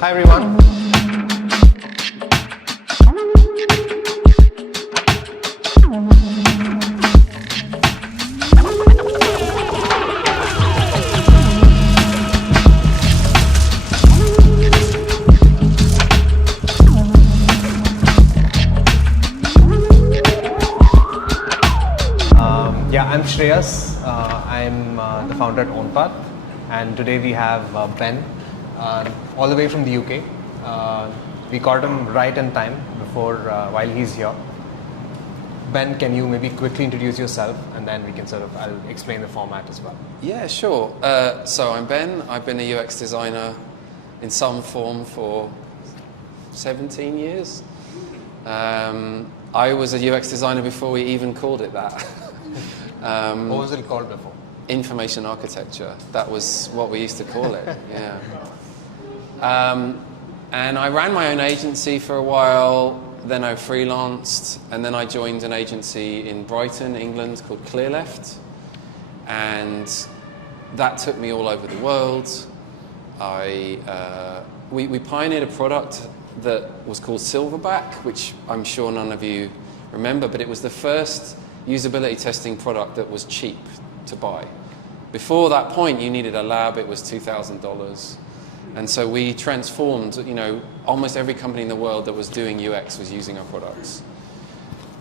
Hi everyone. I'm Shreyas. I'm the founder at ownpath, and today we have Ben, all the way from the UK. We caught him right in time before while he's here. Ben, can you maybe quickly introduce yourself, and then we can I'll explain the format as well. Yeah, sure. So I'm Ben. I've been a UX designer in some form for 17 years. I was a UX designer before we even called it that. What was it called before? Information architecture. That was what we used to call it. Yeah. And I ran my own agency for a while. Then I freelanced, and then I joined an agency in Brighton, England, called Clearleft, and that took me all over the world. We pioneered a product that was called Silverback, which I'm sure none of you remember, but it was the first usability testing product that was cheap to buy. Before that point, you needed a lab. It was $2,000. And so we transformed, almost every company in the world that was doing UX was using our products.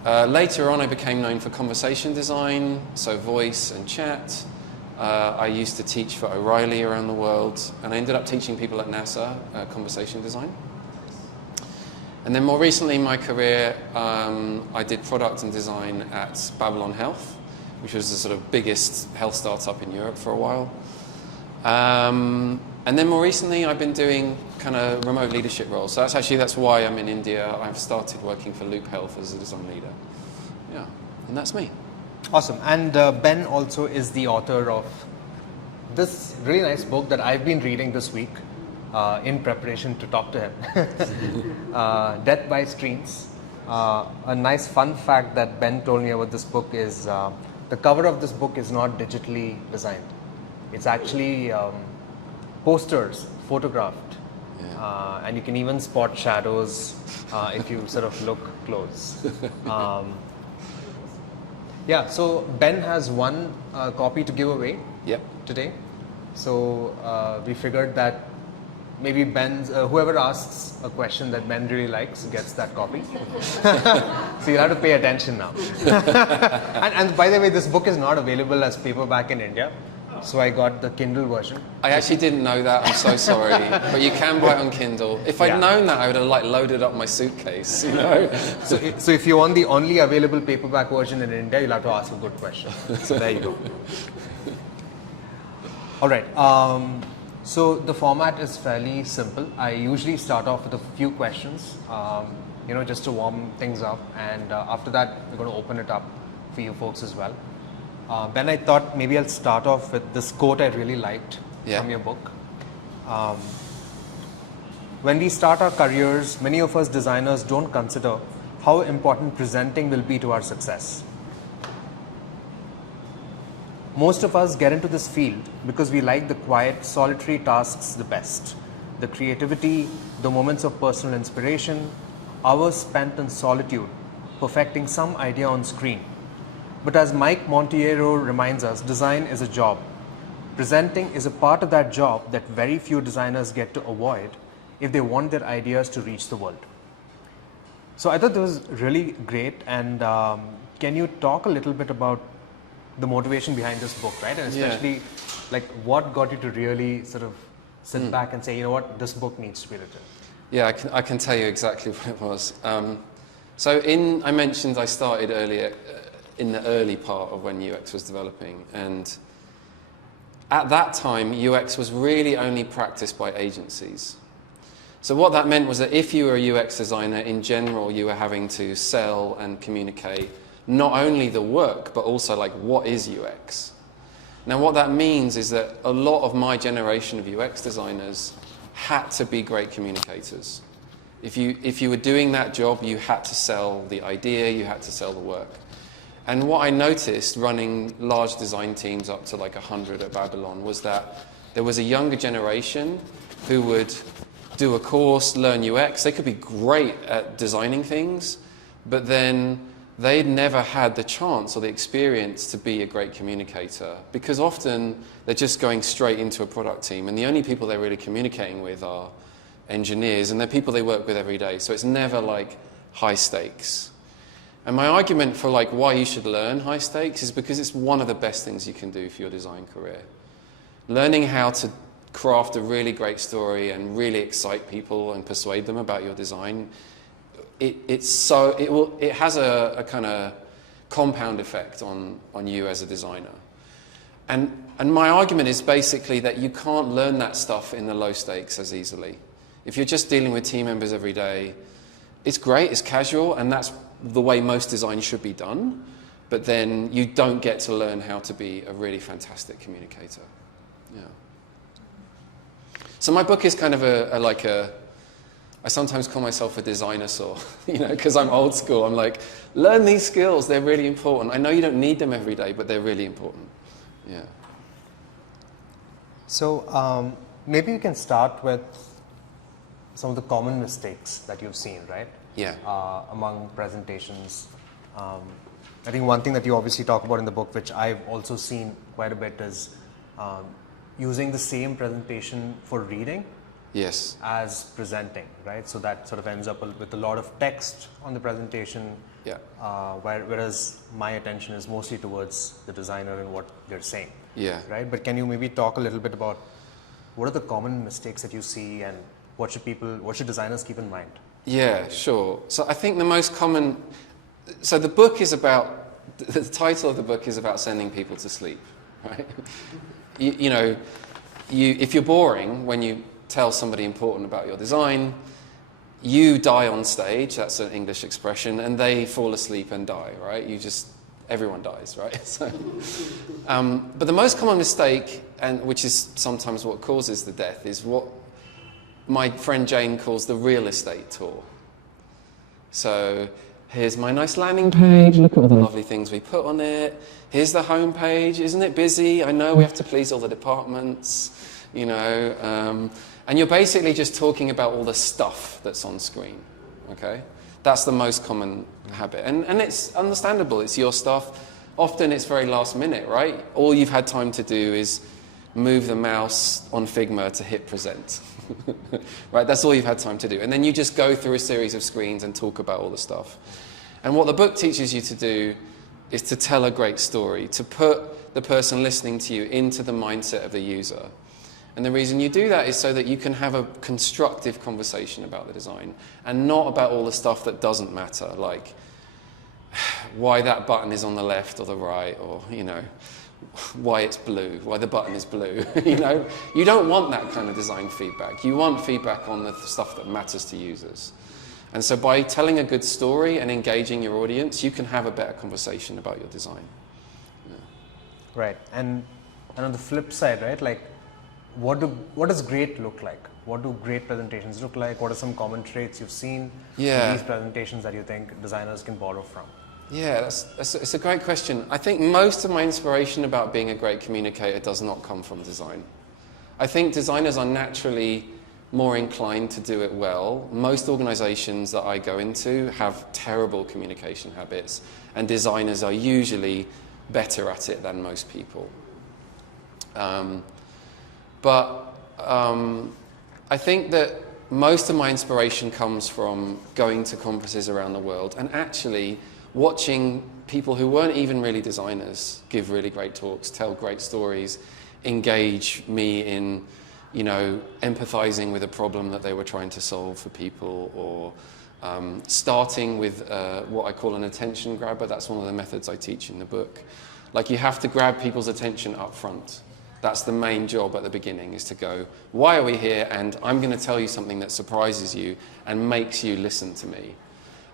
Later on, I became known for conversation design, so voice and chat. I used to teach for O'Reilly around the world, and I ended up teaching people at NASA conversation design. And then more recently in my career, I did product and design at Babylon Health, which was the sort of biggest health startup in Europe for a while. And then more recently, I've been doing kind of remote leadership roles. So that's why I'm in India. I've started working for Loop Health as a design leader. Yeah, and that's me. Awesome. And Ben also is the author of this really nice book that I've been reading this week in preparation to talk to him. Death by Screens. A nice fun fact that Ben told me about this book is the cover of this book is not digitally designed. It's actually posters photographed, and you can even spot shadows if you sort of look close. So Ben has one copy to give away today. So we figured that maybe Ben's, whoever asks a question that Ben really likes gets that copy. So you'll have to pay attention now. and by the way, this book is not available as paperback in India. So I got the Kindle version. I actually didn't know that. I'm so sorry. But you can buy it on Kindle. If I'd known that, I would have loaded up my suitcase. So if you want the only available paperback version in India, you'll have to ask a good question. So there you go. All right. So the format is fairly simple. I usually start off with a few questions, just to warm things up, and after that, we're going to open it up for you folks as well. Ben, I thought maybe I'll start off with this quote I really liked from your book. When we start our careers, many of us designers don't consider how important presenting will be to our success. Most of us get into this field because we like the quiet, solitary tasks the best. The creativity, the moments of personal inspiration, hours spent in solitude, perfecting some idea on screen. But as Mike Monteiro reminds us, design is a job. Presenting is a part of that job that very few designers get to avoid if they want their ideas to reach the world. So I thought that was really great. And can you talk a little bit about the motivation behind this book, right? And especially what got you to really sort of sit back and say, you know what, this book needs to be written? Yeah, I can tell you exactly what it was. I mentioned I started earlier in the early part of when UX was developing, and at that time UX was really only practiced by agencies. So what that meant was that if you were a UX designer, in general you were having to sell and communicate not only the work but also what is UX. Now what that means is that a lot of my generation of UX designers had to be great communicators. If you were doing that job, you had to sell the idea, you had to sell the work. And what I noticed running large design teams up to 100 at Babylon was that there was a younger generation who would do a course, learn UX. They could be great at designing things, but then they'd never had the chance or the experience to be a great communicator, because often they're just going straight into a product team, and the only people they're really communicating with are engineers, and they're people they work with every day. So it's never like high stakes. And my argument for like why you should learn high stakes is because it's one of the best things you can do for your design career. Learning how to craft a really great story and really excite people and persuade them about your design, it has a kind of compound effect on you as a designer. And my argument is basically that you can't learn that stuff in the low stakes as easily. If you're just dealing with team members every day, it's great, it's casual, and that's the way most design should be done, but then you don't get to learn how to be a really fantastic communicator. Yeah. So my book is kind of I sometimes call myself a designer-saw, because I'm old school. I'm like, learn these skills, they're really important. I know you don't need them every day, but they're really important. Yeah. So maybe you can start with some of the common mistakes that you've seen, right? Yeah. Among presentations. I think one thing that you obviously talk about in the book, which I've also seen quite a bit, is using the same presentation for reading Yes. as presenting, right? So that sort of ends up with a lot of text on the presentation, Yeah. Whereas my attention is mostly towards the designer and what they're saying, Yeah. right? But can you maybe talk a little bit about what are the common mistakes that you see, and what should designers keep in mind? Yeah, sure. So I think the most common, so the book is about, the title of the book is about sending people to sleep, right? If you're boring when you tell somebody important about your design, you die on stage, that's an English expression, and they fall asleep and die, right? Everyone dies, right? So, but the most common mistake, and which is sometimes what causes the death, is what my friend Jane calls the real estate tour. So here's my nice landing page, look at all the lovely things we put on it. Here's the home page, isn't it busy? I know we have to please all the departments, and you're basically just talking about all the stuff that's on screen, okay? That's the most common habit. And it's understandable, it's your stuff. Often it's very last minute, right? All you've had time to do is move the mouse on Figma to hit present. Right, that's all you've had time to do. And then you just go through a series of screens and talk about all the stuff. And what the book teaches you to do is to tell a great story, to put the person listening to you into the mindset of the user. And the reason you do that is so that you can have a constructive conversation about the design, and not about all the stuff that doesn't matter, like why that button is on the left or the right, or, why it's blue, why the button is blue. You don't want that kind of design feedback. You want feedback on the stuff that matters to users. And so by telling a good story and engaging your audience, you can have a better conversation about your design. Yeah. Right. And on the flip side, right, like what does great look like? What do great presentations look like? What are some common traits you've seen in these presentations that you think designers can borrow from? Yeah, it's a great question. I think most of my inspiration about being a great communicator does not come from design. I think designers are naturally more inclined to do it well. Most organizations that I go into have terrible communication habits, and designers are usually better at it than most people. But I think that most of my inspiration comes from going to conferences around the world and actually watching people who weren't even really designers give really great talks, tell great stories, engage me in, empathizing with a problem that they were trying to solve for people, or starting with what I call an attention grabber. That's one of the methods I teach in the book. Like, you have to grab people's attention up front. That's the main job at the beginning, is to go, why are we here? And I'm going to tell you something that surprises you and makes you listen to me.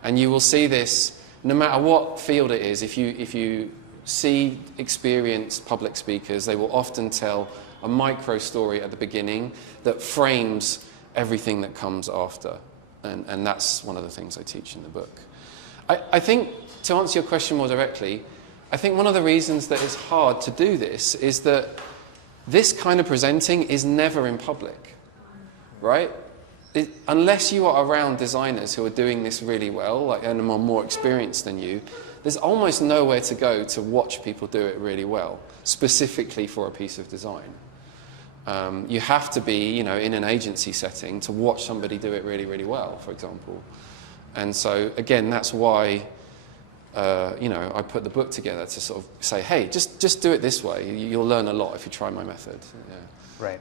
And you will see this no matter what field it is. If you see experienced public speakers, they will often tell a micro story at the beginning that frames everything that comes after. And that's one of the things I teach in the book. I think, to answer your question more directly, I think one of the reasons that it's hard to do this is that this kind of presenting is never in public, right? unless you are around designers who are doing this really well, like, and are more experienced than you, there's almost nowhere to go to watch people do it really well, specifically for a piece of design. You have to be, in an agency setting to watch somebody do it really, really well, for example. And so, again, that's why, I put the book together to sort of say, hey, just do it this way. You'll learn a lot if you try my method. Yeah. Right.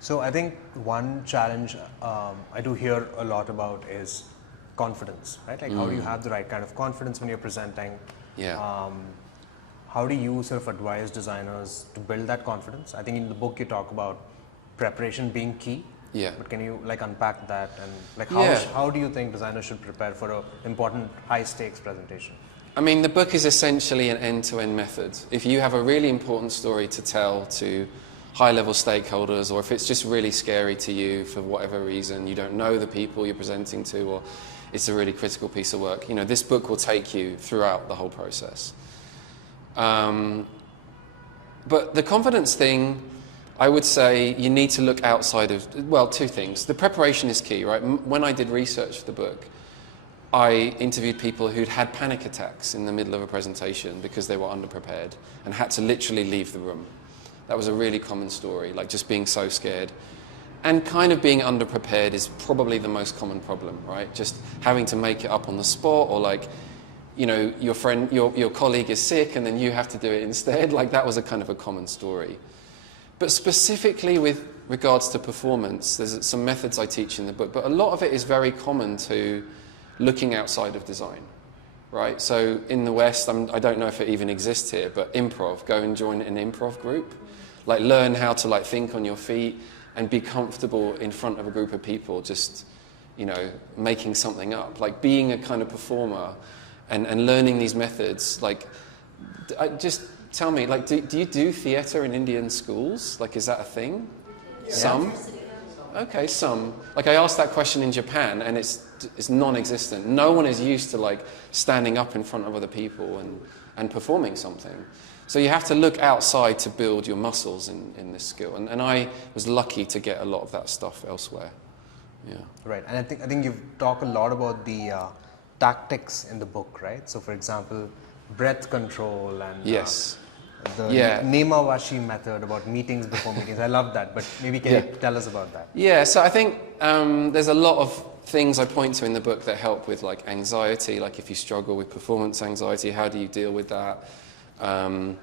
So I think one challenge I do hear a lot about is confidence, right? Like how do you have the right kind of confidence when you're presenting? Yeah. How do you sort of advise designers to build that confidence? I think in the book you talk about preparation being key. Yeah. But can you unpack that and how do you think designers should prepare for an important high stakes presentation? I mean, the book is essentially an end-to-end method. If you have a really important story to tell to high-level stakeholders, or if it's just really scary to you for whatever reason, you don't know the people you're presenting to, or it's a really critical piece of work, this book will take you throughout the whole process. But the confidence thing, I would say you need to look outside of, two things. The preparation is key, right? When I did research for the book, I interviewed people who'd had panic attacks in the middle of a presentation because they were underprepared and had to literally leave the room. That was a really common story, like just being so scared. And kind of being underprepared is probably the most common problem, right? Just having to make it up on the spot, or your friend, your colleague is sick and then you have to do it instead. Like that was a kind of a common story. But specifically with regards to performance, there's some methods I teach in the book, but a lot of it is very common to looking outside of design, right? So in the West, I don't know if it even exists here, but improv, go and join an improv group. Like learn how to think on your feet and be comfortable in front of a group of people, just, making something up. Like being a kind of performer and learning these methods, just tell me, do you do theatre in Indian schools? Is that a thing? Yeah. Some? Okay, some. I asked that question in Japan and it's non-existent. No one is used to standing up in front of other people and performing something. So you have to look outside to build your muscles in this skill. And I was lucky to get a lot of that stuff elsewhere. Yeah. Right, and I think you've talked a lot about the tactics in the book, right? So for example, breath control and yes. The Nemawashi method about meetings before meetings. I love that, but maybe can you tell us about that? Yeah, so I think there's a lot of things I point to in the book that help with anxiety, if you struggle with performance anxiety, how do you deal with that? And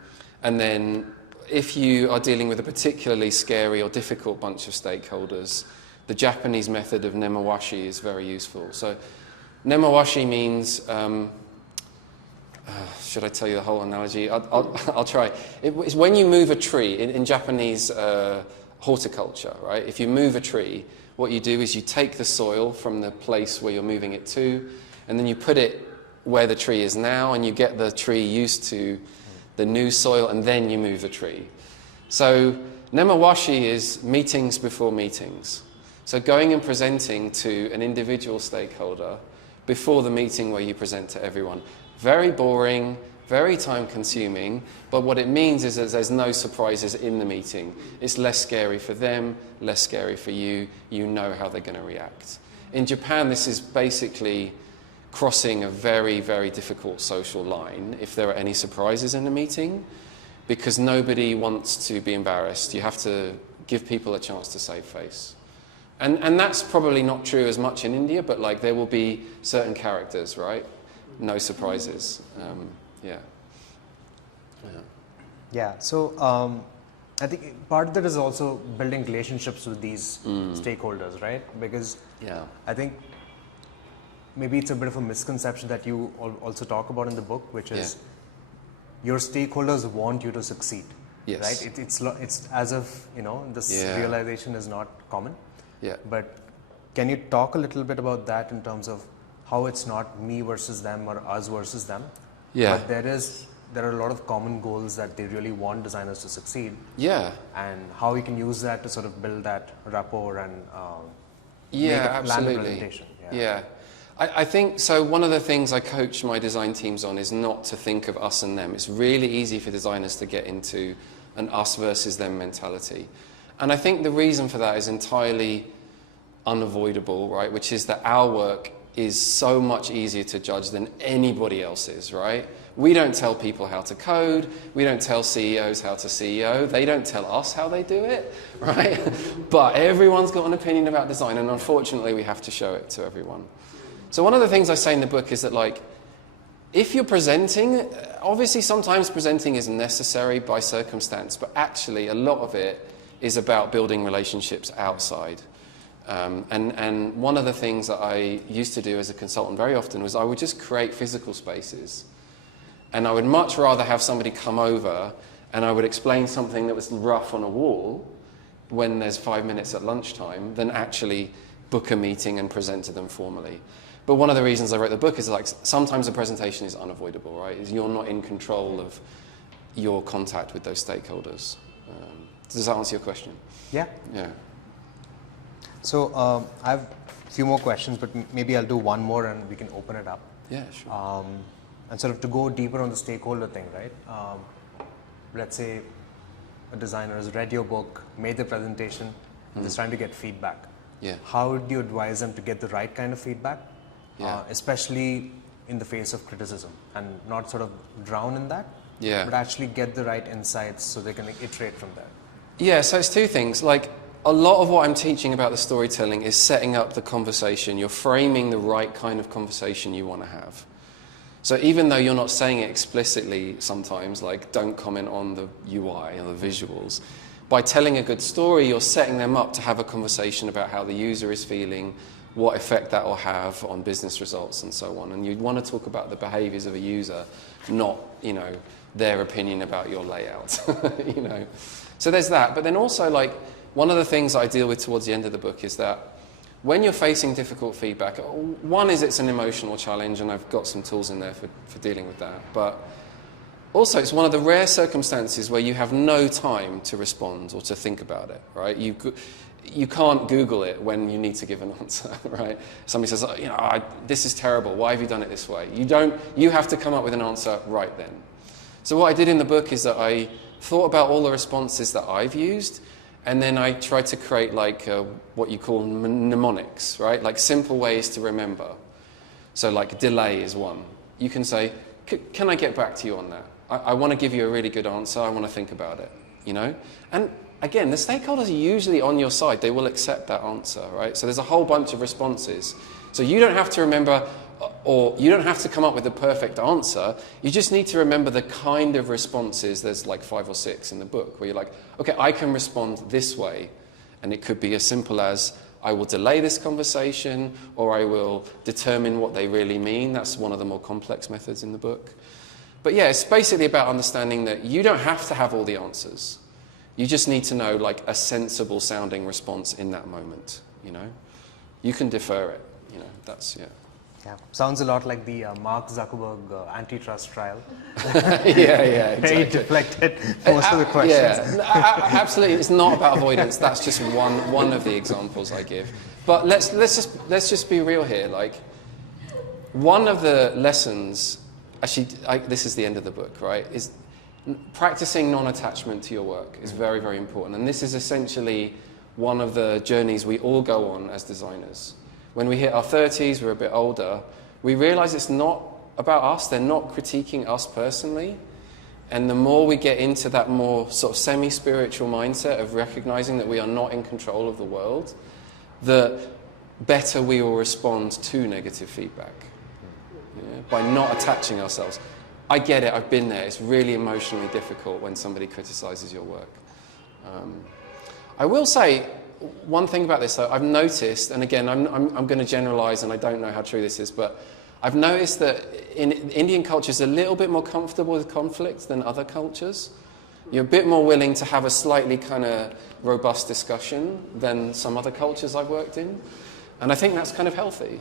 then if you are dealing with a particularly scary or difficult bunch of stakeholders, the Japanese method of Nemawashi is very useful. So Nemawashi means... should I tell you the whole analogy? I'll try. It's when you move a tree in Japanese horticulture, right? If you move a tree, what you do is you take the soil from the place where you're moving it to, and then you put it where the tree is now, and you get the tree used to the new soil, and then you move the tree. So Nemawashi is meetings before meetings. So going and presenting to an individual stakeholder before the meeting where you present to everyone. Very boring, very time consuming, but what it means is that there's no surprises in the meeting. It's less scary for them, less scary for you. You know how they're going to react. In Japan, this is basically crossing a very, very difficult social line if there are any surprises in the meeting, because nobody wants to be embarrassed. You have to give people a chance to save face. And that's probably not true as much in India, but there will be certain characters, right? No surprises. Yeah. So I think part of that is also building relationships with these stakeholders, right? Because I think maybe it's a bit of a misconception that you also talk about in the book, which is your stakeholders want you to succeed. Yes. Right? It's as if this realization is not common. Yeah. But can you talk a little bit about that in terms of how it's not me versus them or us versus them? Yeah. But there are a lot of common goals that they really want designers to succeed. Yeah. And how we can use that to sort of build that rapport and yeah, make a absolutely. planned presentation. Yeah. I think so. One of the things I coach my design teams on is not to think of us and them. It's really easy for designers to get into an us versus them mentality. And I think the reason for that is entirely unavoidable, right? Which is that our work is so much easier to judge than anybody else's, right? We don't tell people how to code. We don't tell CEOs how to CEO. They don't tell us how they do it, right? But everyone's got an opinion about design, and unfortunately, we have to show it to everyone. So one of the things I say in the book is that, like, if you're presenting, obviously sometimes presenting is necessary by circumstance, but actually a lot of it is about building relationships outside. And one of the things that I used to do as a consultant very often was I would just create physical spaces. And I would much rather have somebody come over and I would explain something that was rough on a wall when there's 5 minutes at lunchtime than actually book a meeting and present to them formally. But one of the reasons I wrote the book is, like, sometimes a presentation is unavoidable, right? Is you're not in control of your contact with those stakeholders. Does that answer your question? Yeah. Yeah. So I have a few more questions, but maybe I'll do one more and we can open it up. Yeah, sure. And sort of to go deeper on the stakeholder thing, right? Let's say a designer has read your book, made the presentation, and is trying to get feedback. Yeah. How do you advise them to get the right kind of feedback, especially in the face of criticism, and not sort of drown in that, but actually get the right insights so they can iterate from there? Yeah, so it's two things. Like, a lot of what I'm teaching about the storytelling is setting up the conversation. You're framing the right kind of conversation you want to have. So even though you're not saying it explicitly sometimes, like, don't comment on the UI or the visuals, by telling a good story, you're setting them up to have a conversation about how the user is feeling, what effect that will have on business results and so on. And you'd want to talk about the behaviors of a user, not, you know, their opinion about your layout, you know. So there's that. But then also, like, one of the things I deal with towards the end of the book is that when you're facing difficult feedback, one is it's an emotional challenge, and I've got some tools in there for dealing with that. But also, it's one of the rare circumstances where you have no time to respond or to think about it, right? You can't Google it when you need to give an answer, right? Somebody says, oh, you know, this is terrible. Why have you done it this way? You have to come up with an answer right then. So what I did in the book is that I thought about all the responses that I've used, and then I tried to create, like, what you call mnemonics, right? Like simple ways to remember. So, like, delay is one. You can say, can I get back to you on that? I want to give you a really good answer. I want to think about it, you know? And again, the stakeholders are usually on your side. They will accept that answer, right? So there's a whole bunch of responses. So you don't have to remember, or you don't have to come up with the perfect answer. You just need to remember the kind of responses. There's like 5 or 6 in the book where you're like, okay, I can respond this way. And it could be as simple as, I will delay this conversation, or I will determine what they really mean. That's one of the more complex methods in the book. But yeah, it's basically about understanding that you don't have to have all the answers. You just need to know, like, a sensible sounding response in that moment, you know? You can defer it, you know, that's, yeah. Yeah, sounds a lot like the Mark Zuckerberg antitrust trial. Yeah, exactly. Very deflected most of the questions. Yeah, absolutely. It's not about avoidance. That's just one of the examples I give. But let's just be real here. Like, one of the lessons, actually, this is the end of the book, right? Is practicing non-attachment to your work is very, very important. And this is essentially one of the journeys we all go on as designers. When we hit our 30s, we're a bit older, we realize it's not about us. They're not critiquing us personally. And the more we get into that more sort of semi-spiritual mindset of recognizing that we are not in control of the world, the better we will respond to negative feedback, by not attaching ourselves. I get it, I've been there. It's really emotionally difficult when somebody criticizes your work. I will say, one thing about this, though, I've noticed, and again, I'm going to generalize, and I don't know how true this is, but I've noticed that Indian culture is a little bit more comfortable with conflict than other cultures. You're a bit more willing to have a slightly kind of robust discussion than some other cultures I've worked in. And I think that's kind of healthy,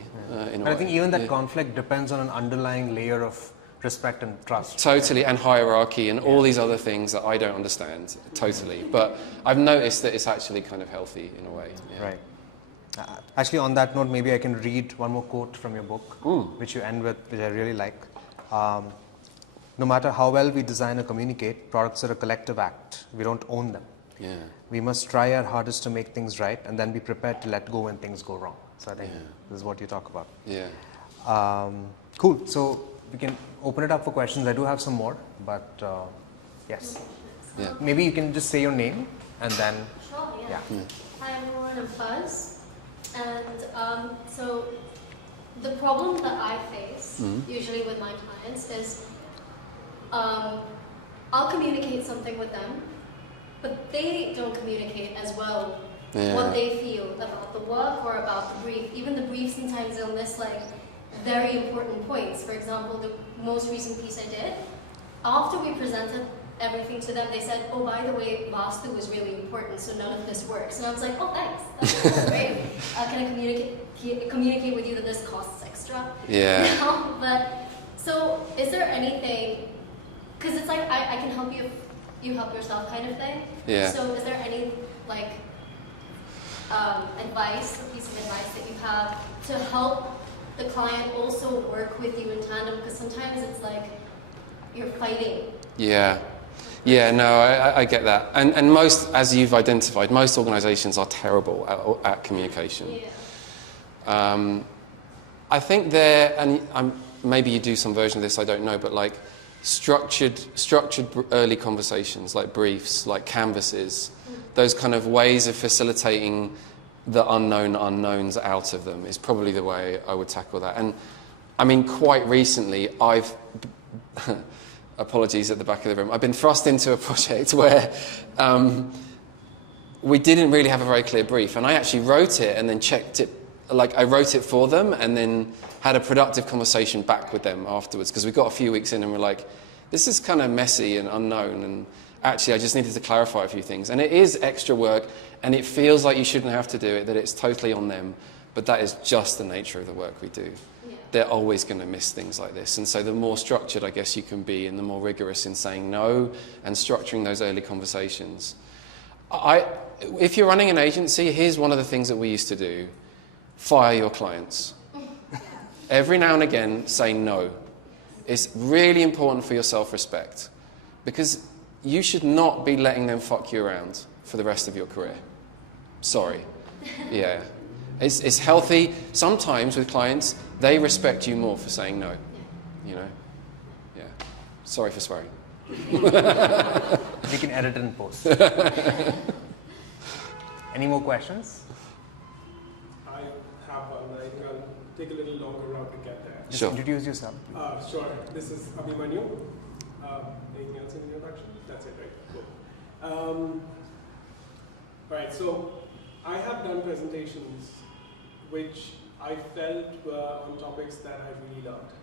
in a way. I think even that conflict depends on an underlying layer of respect and trust. Totally, and hierarchy and all these other things that I don't understand, totally. But I've noticed that it's actually kind of healthy in a way. Yeah. Right. Actually, on that note, maybe I can read one more quote from your book, which you end with, which I really like. No matter how well we design or communicate, products are a collective act. We don't own them. Yeah. We must try our hardest to make things right and then be prepared to let go when things go wrong. So I think this is what you talk about. Yeah. Cool. So we can open it up for questions. I do have some more, but yes. Yeah. Maybe you can just say your name and then. Sure, yeah. Hi everyone, I'm Fuzz. And so the problem that I face usually with my clients is I'll communicate something with them, but they don't communicate as well what they feel about the work or about the brief. Even the brief sometimes they'll miss like very important points. For example, the most recent piece I did, after we presented everything to them, they said, oh, by the way, Vastu was really important, so none of this works. And I was like, oh, thanks. That's great. Can I communicate with you that this costs extra? Yeah. You know? But, so is there anything, because it's like, I can help you if you help yourself kind of thing. Yeah. So is there any, like, advice, a piece of advice that you have to help the client also work with you in tandem? Because sometimes it's like you're fighting. Yeah. Yeah, no, I get that. And most, as you've identified, most organizations are terrible at communication. Yeah. I think maybe you do some version of this, I don't know, but like structured early conversations, like briefs, like canvases, those kind of ways of facilitating the unknown unknowns out of them is probably the way I would tackle that. And I mean, quite recently, I've apologies at the back of the room. I've been thrust into a project where we didn't really have a very clear brief, and I actually wrote it and then checked it. Like I wrote it for them and then had a productive conversation back with them afterwards, because we got a few weeks in and we're like, this is kind of messy and unknown, and actually I just needed to clarify a few things. And it is extra work, and it feels like you shouldn't have to do it, that it's totally on them, but that is just the nature of the work we do. They're always going to miss things like this. And so the more structured, I guess, you can be and the more rigorous in saying no and structuring those early conversations. If you're running an agency, here's one of the things that we used to do. Fire your clients. Every now and again, say no. It's really important for your self-respect, because you should not be letting them fuck you around for the rest of your career. Sorry. Yeah. It's healthy. Sometimes with clients, they respect you more for saying no, you know? Yeah. Sorry for swearing. We can edit it in post. Any more questions? I have one. I'll take a little longer route to get there. Just Sure. introduce yourself. Sure. This is Abhimanyu. Anything else in the introduction? That's it, right? Cool. All right. So I have done presentations which I felt were on topics that I really loved.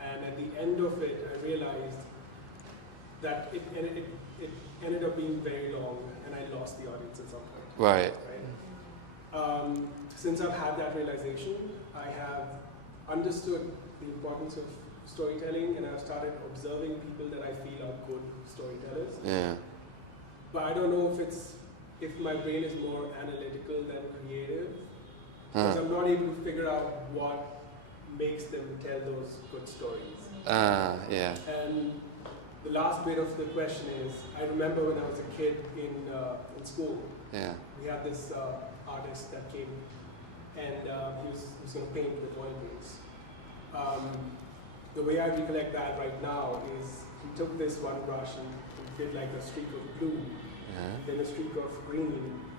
And at the end of it, I realized that it ended up being very long, and I lost the audience at some point. Right. Since I've had that realization, I have understood the importance of storytelling, and I've started observing people that I feel are good storytellers. Yeah. But I don't know if my brain is more analytical than creative, because I'm not able to figure out what makes them tell those good stories. Yeah. And the last bit of the question is, I remember when I was a kid in school, Yeah. we had this artist that came, and he was going to paint with oil paints. The way I recollect that right now is he took this one brush and he did like a streak of blue, then a streak of green,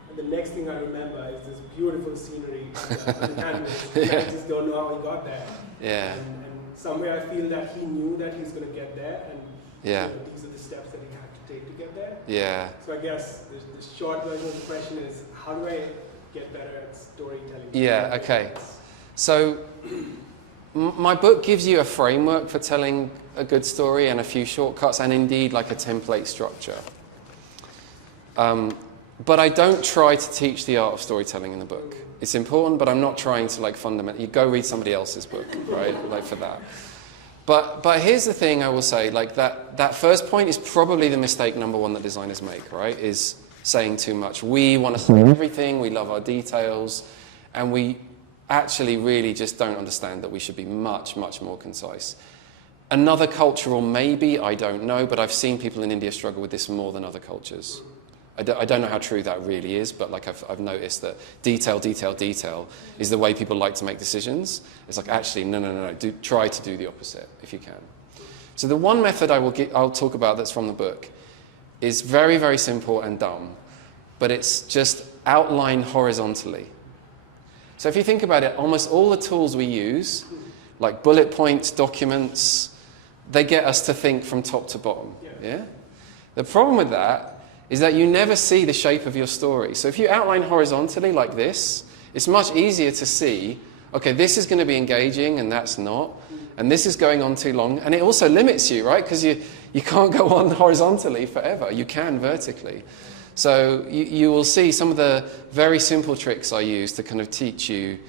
and the next thing I remember is this beautiful scenery on the canvas. I just don't know how he got there. Yeah. And somewhere I feel that he knew that he was going to get there, and Yeah. these are the steps that he had to take to get there. Yeah. So I guess the short version of the question is, how do I get better at storytelling? Yeah, okay. So my book gives you a framework for telling a good story and a few shortcuts, and indeed like a template structure. But I don't try to teach the art of storytelling in the book. It's important, but I'm not trying to like fundamentally. You go read somebody else's book, right? Like for that. But here's the thing I will say, like that first point is probably the mistake number one that designers make, right? Is saying too much. We want to say everything, we love our details, and we actually really just don't understand that we should be much, much more concise. Another cultural maybe, I don't know, but I've seen people in India struggle with this more than other cultures. I don't know how true that really is, but like I've noticed that detail is the way people like to make decisions. It's like, actually, no. Try to do the opposite if you can. So the one method I'll talk about that's from the book is very, very simple and dumb, but it's just outline horizontally. So if you think about it, almost all the tools we use, like bullet points, documents, they get us to think from top to bottom. Yeah? The problem with that is that you never see the shape of your story. So if you outline horizontally like this, it's much easier to see, okay, this is going to be engaging and that's not, and this is going on too long, and it also limits you, right? Because you can't go on horizontally forever. You can vertically. So you will see some of the very simple tricks I use to kind of teach you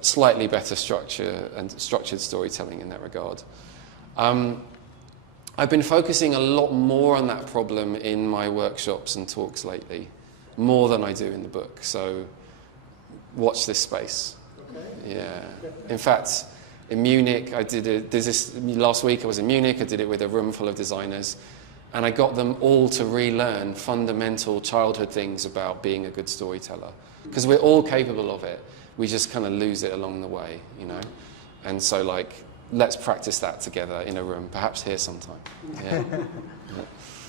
slightly better structure and structured storytelling in that regard. I've been focusing a lot more on that problem in my workshops and talks lately, more than I do in the book. So watch this space. Okay. Yeah. In fact, in Munich, last week I was in Munich, I did it with a room full of designers, and I got them all to relearn fundamental childhood things about being a good storyteller. Because we're all capable of it. We just kind of lose it along the way, you know? And so, like, let's practice that together in a room, perhaps here sometime. Yeah.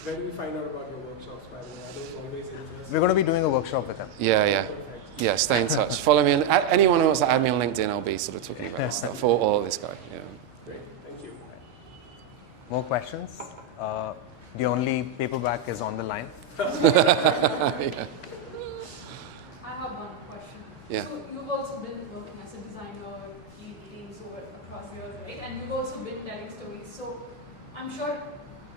Where do we find out about your workshops, by the way? Are those always interesting? We're going to be doing a workshop with him. Yeah. Yeah, stay in touch. Follow me. Anyone who wants to add me on LinkedIn, I'll be sort of talking about this stuff. Or this guy. Yeah. Great, thank you. More questions? The only paperback is on the line. Yeah. I have one question. Yeah. So you've also been working as a designer, lead teams across the years, right? And you've also been telling stories. So I'm sure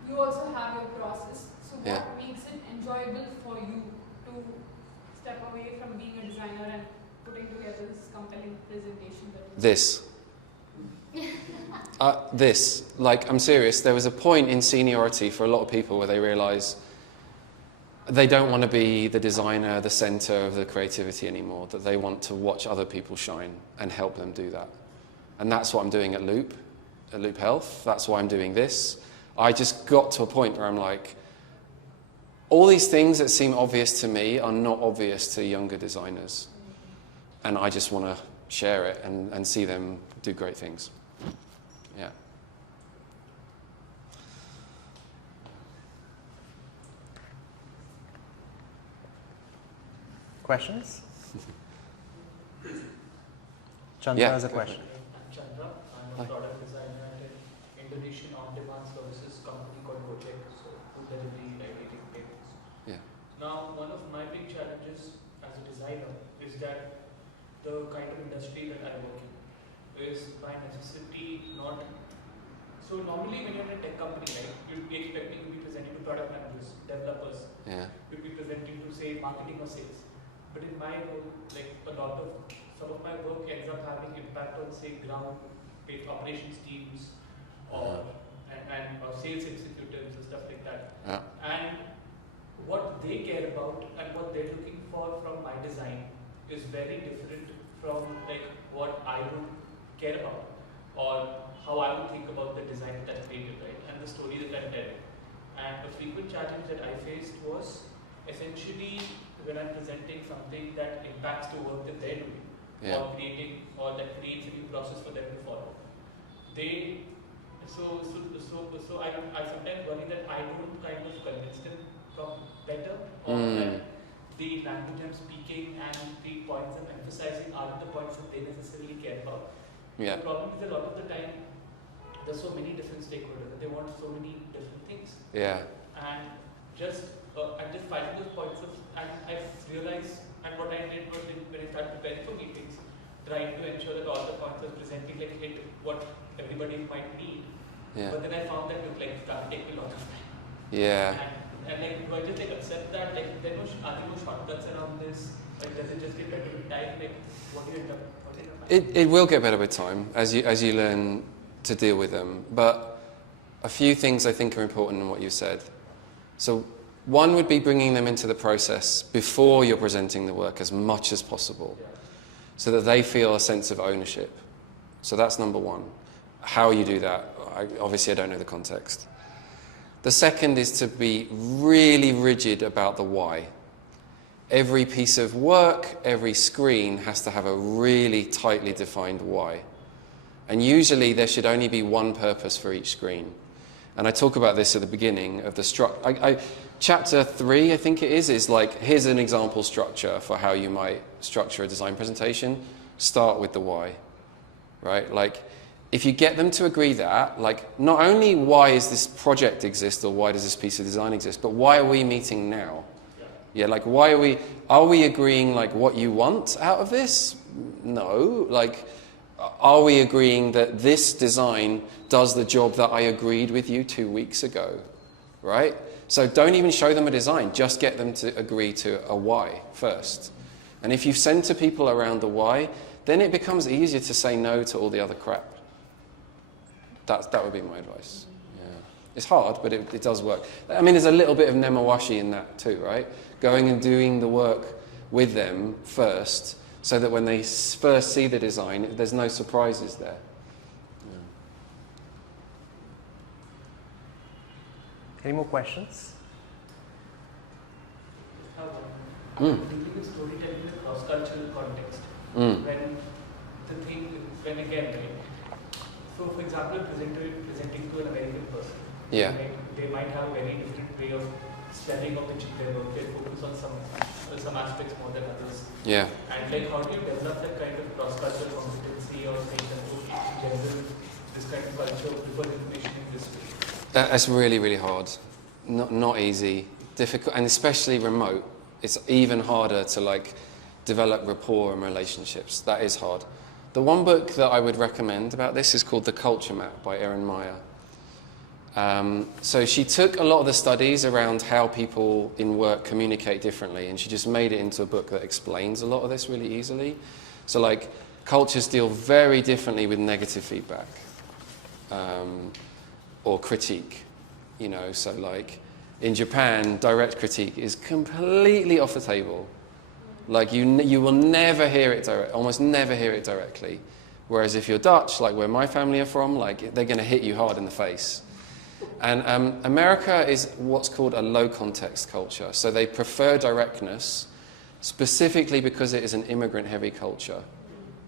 you also have your process. So what makes it enjoyable for you to step away from being a designer and putting together this compelling presentation? I'm serious. There was a point in seniority for a lot of people where they realise they don't want to be the designer, the centre of the creativity anymore, that they want to watch other people shine and help them do that. And that's what I'm doing at Loop Health. That's why I'm doing this. I just got to a point where I'm like, all these things that seem obvious to me are not obvious to younger designers. And I just want to share it and see them do great things. Yeah. Questions? Chandra has a question. I'm Chandra. I'm a product designer at an Indonesian on-demand services company called Gojek, so food delivery, ride-hailing, payments. Yeah. Now, one of my big challenges as a designer is that the kind of industry that I work in is by necessity not. So normally when you're in a tech company, right, you'd be expecting to be presenting to product managers, developers. Yeah. You'd be presenting to, say, marketing or sales. But in my role, like some of my work ends up having impact on, say, ground-based operations teams or sales executives and stuff like that. Yeah. And what they care about and what they're looking for from my design is very different from like what I would care about or how I would think about the design that I created, right? And the story that I'm telling. And a frequent challenge that I faced was essentially when I'm presenting something that impacts the work that they're doing or creating or that creates a new process for them to follow. So I sometimes worry that I don't kind of convince them from better or that the language I'm speaking and the points I'm emphasizing aren't the points that they necessarily care about. Yeah. The problem is a lot of the time there's so many different stakeholders and they want so many different things. Yeah. And just finding those points and I realized, and what I did was when I started preparing for meetings, trying to ensure that all the points I was presenting like hit what everybody might need. Yeah. But then I found that it like started taking a lot of time. Yeah. And like, do I just like accept that? Like, are there no shortcuts around this? Like, does it just get better with time? Like, what do you end up finding? It will get better with time as you learn to deal with them. But a few things I think are important in what you said. So one would be bringing them into the process before you're presenting the work as much as possible, so that they feel a sense of ownership. So that's number one. How you do that, obviously I don't know the context. The second is to be really rigid about the why. Every piece of work, every screen has to have a really tightly defined why. And usually there should only be one purpose for each screen. And I talk about this at the beginning of the structure. Chapter 3, I think it is like, here's an example structure for how you might structure a design presentation. Start with the why, right? Like, if you get them to agree that, like, not only why is this project exist or why does this piece of design exist, but why are we meeting now? Yeah, like, why are we agreeing, like, what you want out of this? No. Like, are we agreeing that this design does the job that I agreed with you 2 weeks ago, right? So don't even show them a design, just get them to agree to a why first. And if you center people around the why, then it becomes easier to say no to all the other crap. That would be my advice. Yeah. It's hard, but it does work. I mean, there's a little bit of nemawashi in that too, right? Going and doing the work with them first, so that when they first see the design, there's no surprises there. Yeah. Any more questions? I'm thinking of storytelling in a cross-cultural context. When again, right? So, for example, presenting to an American person, Yeah. they might have a very different way of studying or pitching their work. They focus on some aspects more than others. Yeah. And like, how do you develop that kind of cross-cultural competency or think that in general, this kind of culture before information in this way? That's really, really hard. Not easy, difficult, and especially remote. It's even harder to like develop rapport and relationships. That is hard. The one book that I would recommend about this is called The Culture Map by Erin Meyer. So she took a lot of the studies around how people in work communicate differently, and she just made it into a book that explains a lot of this really easily. So like cultures deal very differently with negative feedback or critique, you know. So like in Japan, direct critique is completely off the table. Like you will never hear it almost never hear it directly. Whereas if you're Dutch, like where my family are from, like they're going to hit you hard in the face. And America is what's called a low context culture. So they prefer directness specifically because it is an immigrant heavy culture,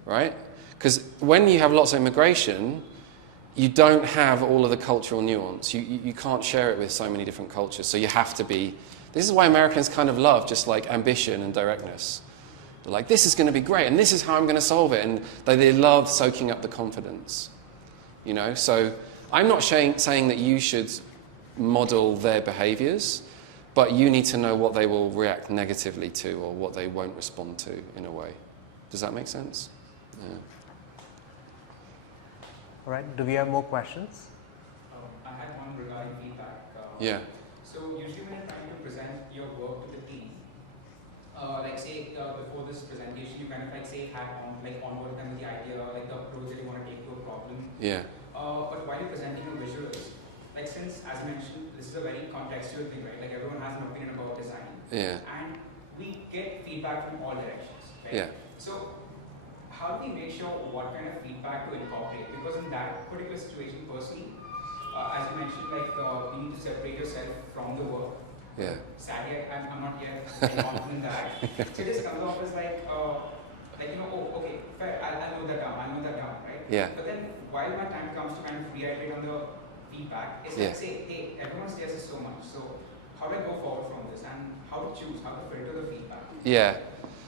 right? Because when you have lots of immigration, you don't have all of the cultural nuance. You can't share it with so many different cultures. So you have to be. This is why Americans kind of love just like ambition and directness. They're like, this is going to be great, and this is how I'm going to solve it. And they love soaking up the confidence, you know? So I'm not saying that you should model their behaviors, but you need to know what they will react negatively to or what they won't respond to in a way. Does that make sense? Yeah. All right, do we have more questions? I had one regarding feedback. Yeah. So usually when you're trying to present your work to the team, like say before this presentation, you kind of like say onboard them with the idea, like the approach that you want to take to a problem. Yeah. But while you're presenting your visuals, like since as mentioned, this is a very contextual thing, right? Like everyone has an opinion about design. Yeah. And we get feedback from all directions, right? Yeah. So how do we make sure what kind of feedback to incorporate? Because in that particular situation, personally, as you mentioned, like you need to separate yourself from the work. Yeah. Sadly, I'm not yet confident in that. So it just comes off as like you know, oh, okay, fair, I'll note that down, right? Yeah. But then while my time comes to kind of reiterate on the feedback, it's like say, hey, everyone says this so much, so how do I go forward from this, and how to choose, how to filter the feedback? Yeah.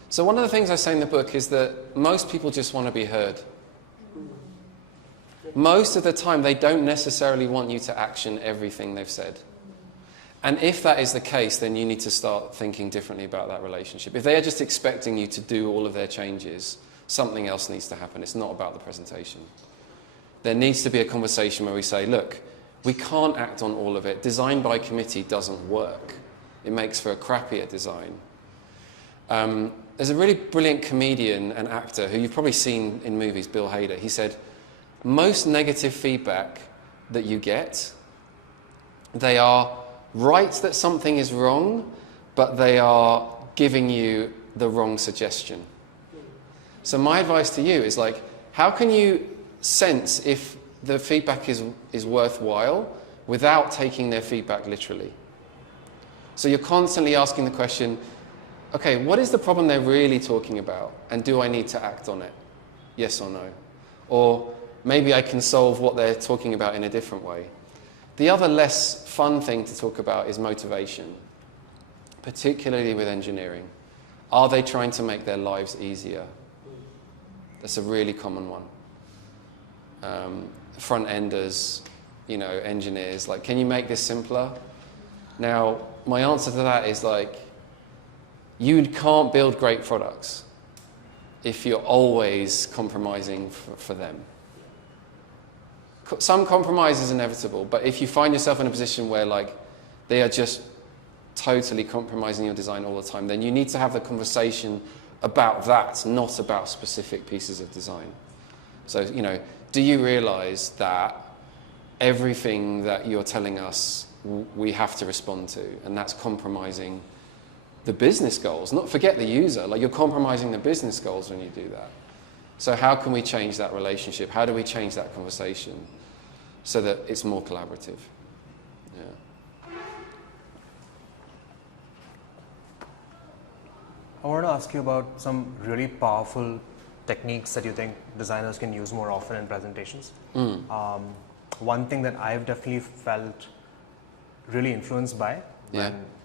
So one of the things I say in the book is that most people just want to be heard. Most of the time, they don't necessarily want you to action everything they've said. And if that is the case, then you need to start thinking differently about that relationship. If they are just expecting you to do all of their changes, something else needs to happen. It's not about the presentation. There needs to be a conversation where we say, look, we can't act on all of it. Design by committee doesn't work. It makes for a crappier design. There's a really brilliant comedian and actor who you've probably seen in movies, Bill Hader. He said, most negative feedback that you get, they are right that something is wrong, but they are giving you the wrong suggestion. So my advice to you is like, how can you sense if the feedback is worthwhile without taking their feedback literally. So you're constantly asking the question, okay, what is the problem they're really talking about? And do I need to act on it? Yes or no? Or maybe I can solve what they're talking about in a different way. The other less fun thing to talk about is motivation, particularly with engineering. Are they trying to make their lives easier? That's a really common one. Front-enders, engineers, like, can you make this simpler? Now, my answer to that is like, you can't build great products if you're always compromising for them. Some compromise is inevitable, but if you find yourself in a position where like they are just totally compromising your design all the time, then you need to have the conversation about that, not about specific pieces of design. So, do you realize that everything that you're telling us we have to respond to, and that's compromising the business goals? Not forget the user, like you're compromising the business goals when you do that. So how can we change that relationship? How do we change that conversation so that it's more collaborative? Yeah. I want to ask you about some really powerful techniques that you think designers can use more often in presentations. One thing that I've definitely felt really influenced by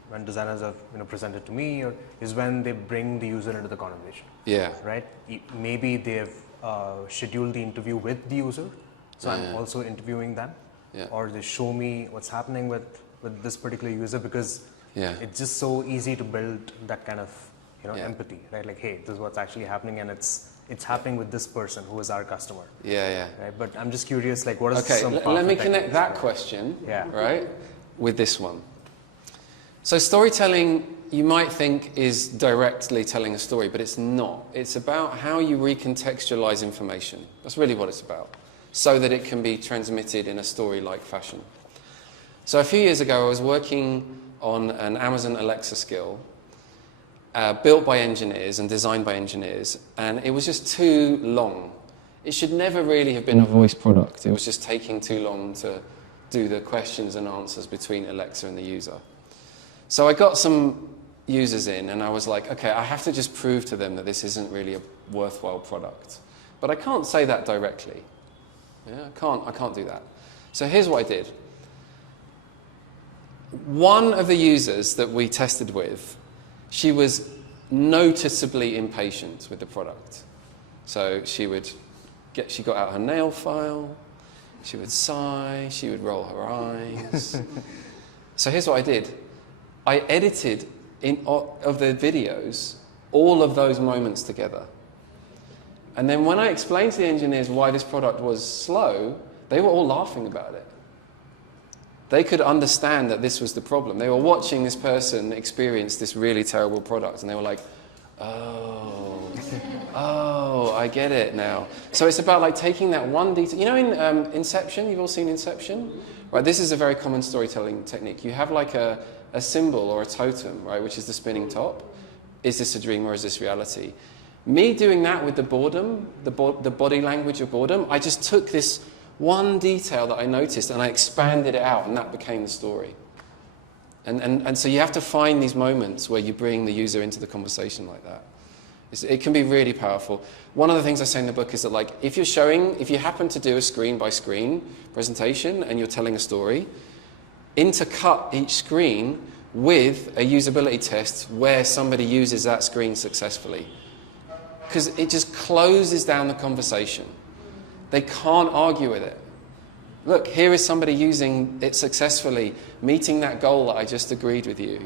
when designers have presented to me is when they bring the user into the conversation. Yeah. Right? Maybe they've scheduled the interview with the user, so I'm also interviewing them. Yeah. Or they show me what's happening with this particular user, because it's just so easy to build that kind of empathy, right? Like, hey, this is what's actually happening, and it's happening with this person who is our customer. Yeah. Right? But I'm just curious, like, what is some let me powerful connect that techniques? question, Yeah. right, with this one. So storytelling, you might think, is directly telling a story, but it's not. It's about how you recontextualize information. That's really what it's about, so that it can be transmitted in a story-like fashion. So a few years ago, I was working on an Amazon Alexa skill, built by engineers and designed by engineers, and it was just too long. It should never really have been a voice product. It was just taking too long to do the questions and answers between Alexa and the user. So I got some users in, and I was like, okay, I have to just prove to them that this isn't really a worthwhile product. But I can't say that directly. Yeah, I can't do that. So here's what I did. One of the users that we tested with, she was noticeably impatient with the product. So she got out her nail file, she would sigh, she would roll her eyes. So here's what I did. I edited of the videos all of those moments together. And then when I explained to the engineers why this product was slow, they were all laughing about it. They could understand that this was the problem. They were watching this person experience this really terrible product, and they were like, oh, I get it now. So it's about like taking that one detail. You know, in Inception, you've all seen Inception? Right, this is a very common storytelling technique. You have like a symbol or a totem, right, which is the spinning top. Is this a dream or is this reality? Me doing that with the boredom, the body language of boredom, I just took this one detail that I noticed and I expanded it out, and that became the story. And so you have to find these moments where you bring the user into the conversation like that. It can be really powerful. One of the things I say in the book is that, like, if you happen to do a screen by screen presentation and you're telling a story, intercut each screen with a usability test where somebody uses that screen successfully. Because it just closes down the conversation. They can't argue with it. Look, here is somebody using it successfully, meeting that goal that I just agreed with you,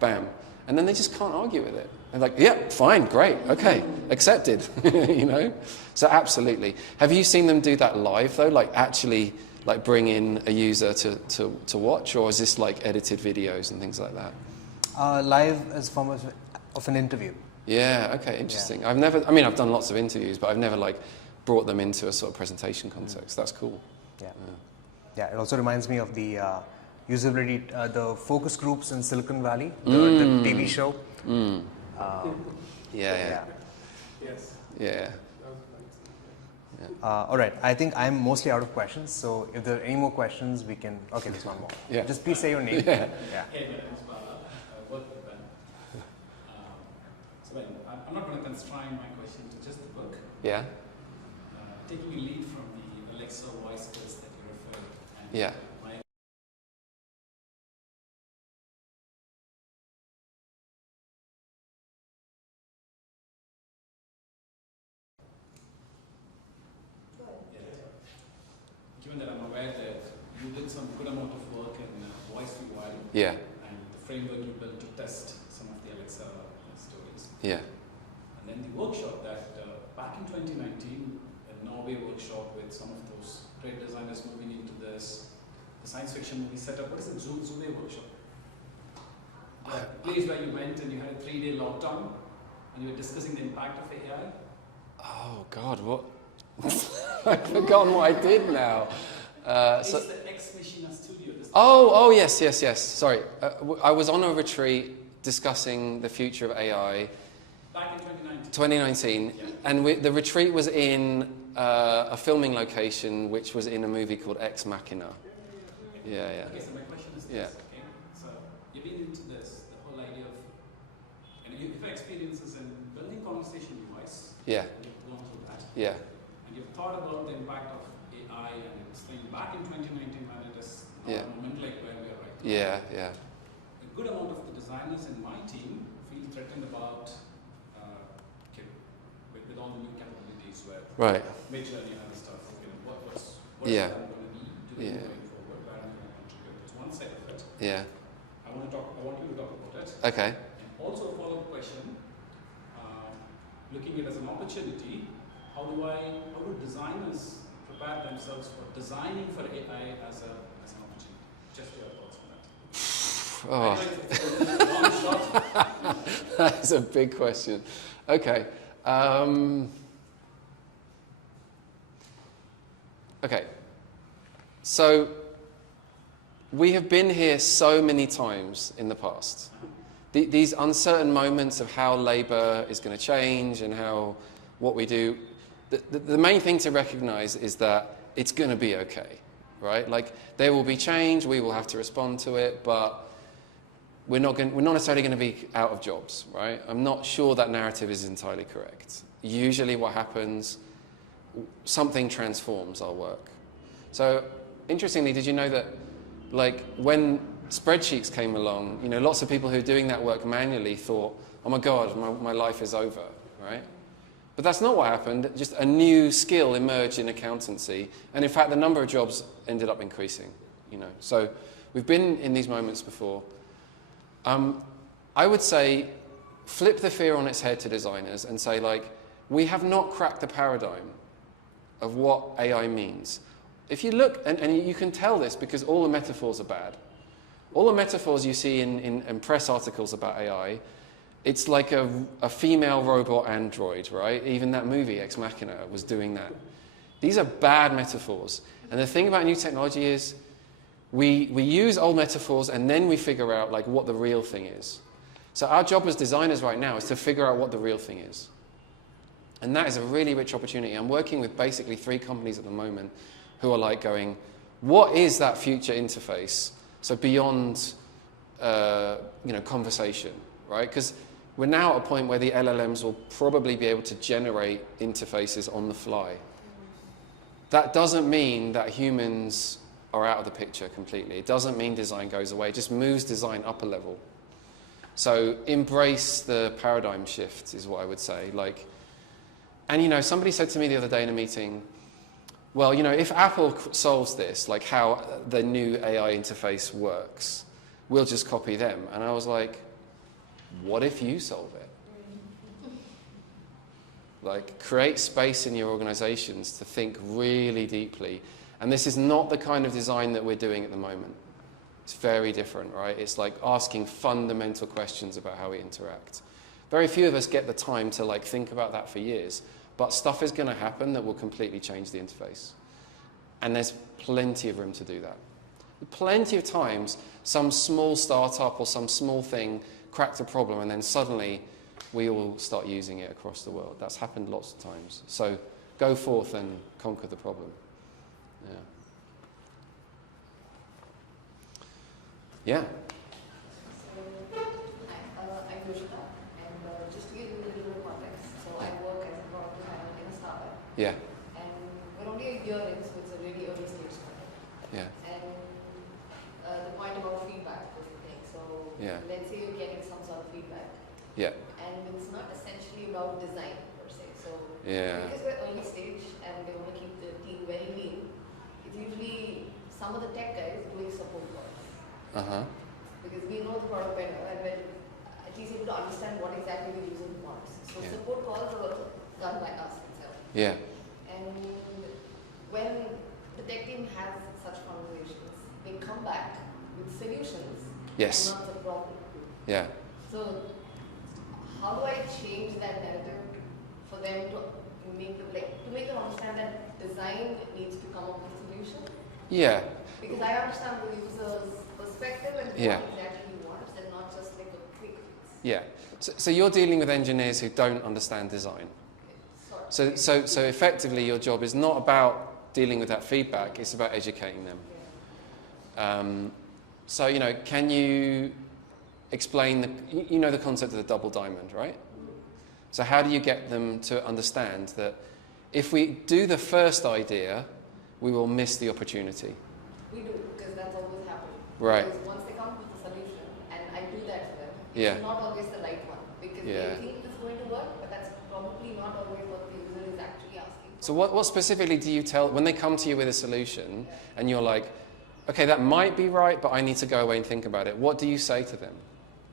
Bam. And then they just can't argue with it. They're like, yeah, fine, great, okay, accepted, So absolutely. Have you seen them do that live, though? Like, actually, like, bring in a user to watch? Or is this like edited videos and things like that? Live as form of an interview. Yeah, okay, interesting. Yeah. I've done lots of interviews, but I've never like brought them into a sort of presentation context. That's cool. Yeah, it also reminds me of the usability, the focus groups in Silicon Valley, the TV show. Yeah. Yes. Yeah. All right, I think I'm mostly out of questions, so if there are any more questions, we can... Okay, there's one more. Yeah. Just please say your name. Yeah. Yeah. Hey, my name is Bala. I work with Ben. So Ben, I'm not going to constrain my question to just the book. Yeah. Taking a lead from the Alexa voice quiz that you referred. And Yeah. My given that I'm aware that you did some good amount of work in voice UI Yeah. and the framework you built to test some of the Alexa stories. Yeah. And then the workshop that back in 2019, a Norway workshop with some of those great designers moving into this, the science fiction movie setup. What is the Zube workshop? The place where you went and you had a 3-day lockdown and you were discussing the impact of AI. Oh God, what? I've forgotten what I did now. It's the Ex Machina studio. Oh, yes. Sorry, I was on a retreat discussing the future of AI. Back in 2019. 2019, Yeah. and the retreat was in a filming location, which was in a movie called Ex Machina. Yeah. Okay, so my question is this. Yeah. Okay, so you've been into this, the whole idea of, you've had experiences in building conversation UIs. Yeah. You've gone through that. Yeah. And you've thought about the impact of AI and it's thing back in 2019 when it is Yeah. a moment like where we are right now. Yeah. A good amount of the designers in my team feel threatened about with all the new capabilities where Right. mid-journey and other stuff. What's Yeah. that going to be doing Yeah. going forward? Where am I going to contribute? It's one side of it. Yeah. I want you to talk about it. Okay. And also a follow-up question, looking at it as an opportunity, how do designers prepare themselves for designing for AI as an opportunity? Just your thoughts on that. Oh, I know it's a long shot. that's a big question. Okay. Okay. So we have been here so many times in the past. These uncertain moments of how labour is going to change and how what we do. The main thing to recognise is that it's going to be okay, right? Like there will be change, we will have to respond to it, but we're not necessarily going to be out of jobs, right? I'm not sure that narrative is entirely correct. Usually what happens, something transforms our work. So interestingly, did you know that like when spreadsheets came along, lots of people who are doing that work manually thought, oh my God, my life is over, right? But that's not what happened. Just a new skill emerged in accountancy. And in fact, the number of jobs ended up increasing, So we've been in these moments before. I would say flip the fear on its head to designers and say, like, we have not cracked the paradigm of what AI means. If you look, and you can tell this because all the metaphors are bad. All the metaphors you see in press articles about AI, it's like a female robot android, right? Even that movie, Ex Machina, was doing that. These are bad metaphors. And the thing about new technology is we use old metaphors and then we figure out like what the real thing is. So our job as designers right now is to figure out what the real thing is. And that is a really rich opportunity. I'm working with basically 3 companies at the moment who are like going, what is that future interface? So beyond, conversation, right? Because we're now at a point where the LLMs will probably be able to generate interfaces on the fly. That doesn't mean that humans are out of the picture completely. It doesn't mean design goes away. It just moves design up a level. So embrace the paradigm shift is what I would say. And somebody said to me the other day in a meeting, well, if Apple solves this, like how the new AI interface works, we'll just copy them. And I was like, what if you solve it? Like, create space in your organizations to think really deeply. And this is not the kind of design that we're doing at the moment. It's very different, right? It's like asking fundamental questions about how we interact. Very few of us get the time to like think about that for years. But stuff is going to happen that will completely change the interface. And there's plenty of room to do that. Plenty of times, some small startup or some small thing cracked a problem and then suddenly we all start using it across the world. That's happened lots of times. So go forth and conquer the problem. Yeah. So, I'm Yoshika, and just to give you a little bit of context, so I work as a product designer in a startup. Yeah. And we're only a year in, so it's a really early stage startup. Yeah. And the point about feedback was the thing. So Yeah. let's say you're getting some sort of feedback. Yeah. And it's not essentially about design per se. So Yeah. because we're early stage and they want to keep the team very lean, it's usually some of the tech guys doing support work. Because we know the product better and we're at least able to understand what exactly the user wants. So Yeah. support calls are done by us itself. Yeah. And when the tech team has such conversations, they come back with solutions Yes. and not the problem. Yeah. So how do I change that narrative for them to make them understand that design needs to come up with a solution? Yeah. Because I understand the user's perspective and Yeah. what exactly he wants, and not just like a quick fix. Yeah. So you're dealing with engineers who don't understand design. So effectively your job is not about dealing with that feedback, it's about educating them. So, can you explain the concept of the double diamond, right? So how do you get them to understand that if we do the first idea, we will miss the opportunity? We do, because that's always happening. Right. Because once they come with a solution, and I do that to them, Yeah. it's not always the right one. Because Yeah. they think it's going to work, but that's probably not always what the user is actually asking for. So what specifically do you tell, when they come to you with a solution, and you're like, okay, that might be right, but I need to go away and think about it, what do you say to them?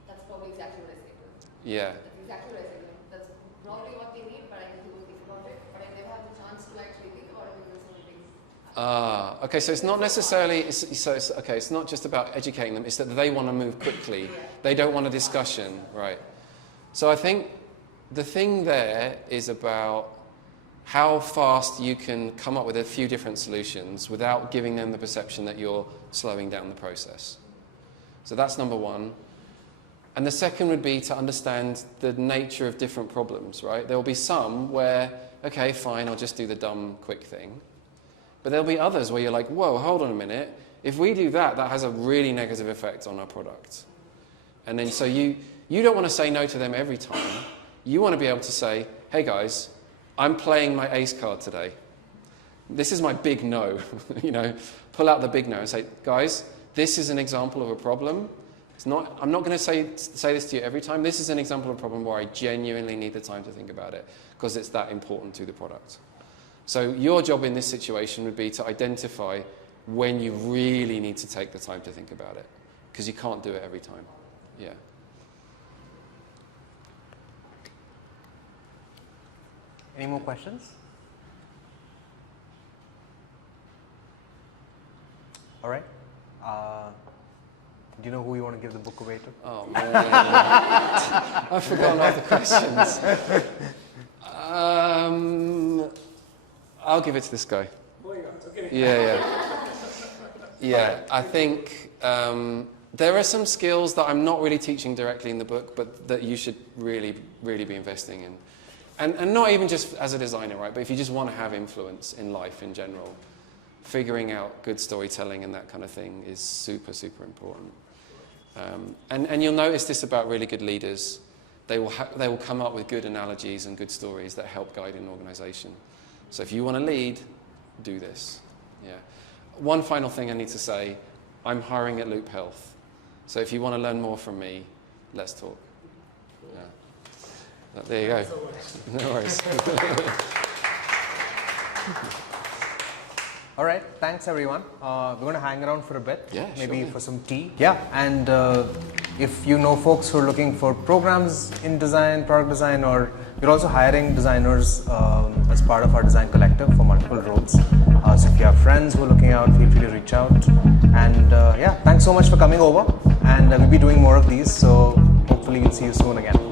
That's probably exactly what I say to them. Yeah. That's exactly what I say to them. That's probably what they need, but I need to go think about it. But I never have the chance to actually think about it because so many things. Okay, so it's not necessarily, it's not just about educating them, it's that they want to move quickly. They don't want a discussion, right? So I think the thing there is about how fast you can come up with a few different solutions without giving them the perception that you're slowing down the process. So that's number one. And the second would be to understand the nature of different problems, right? There will be some where, okay, fine, I'll just do the dumb, quick thing. But there'll be others where you're like, whoa, hold on a minute. If we do that, that has a really negative effect on our product. And then so you don't want to say no to them every time. You want to be able to say, hey guys, I'm playing my ace card today. This is my big no. Pull out the big no and say, guys, this is an example of a problem. I'm not going to say this to you every time. This is an example of a problem where I genuinely need the time to think about it because it's that important to the product. So your job in this situation would be to identify when you really need to take the time to think about it because you can't do it every time. Yeah. Any more questions? All right. Do you know who you want to give the book away to? Oh, man. I've forgotten all the questions. I'll give it to this guy. Oh, yeah, okay. Yeah, I think there are some skills that I'm not really teaching directly in the book, but that you should really, really be investing in. And not even just as a designer, right? But if you just want to have influence in life in general, figuring out good storytelling and that kind of thing is super, super important. And you'll notice this about really good leaders. They will come up with good analogies and good stories that help guide an organization. So if you want to lead, do this. Yeah. One final thing I need to say, I'm hiring at Loop Health. So if you want to learn more from me, let's talk. Yeah. There you go. No worries. All right, thanks everyone. We're going to hang around for a bit, maybe sure. for some tea. Yeah, and if you know folks who are looking for programs in design, product design, or we're also hiring designers as part of our design collective for multiple roles. So if you have friends who are looking out, feel free to reach out. And yeah, thanks so much for coming over. And we'll be doing more of these, so hopefully we'll see you soon again.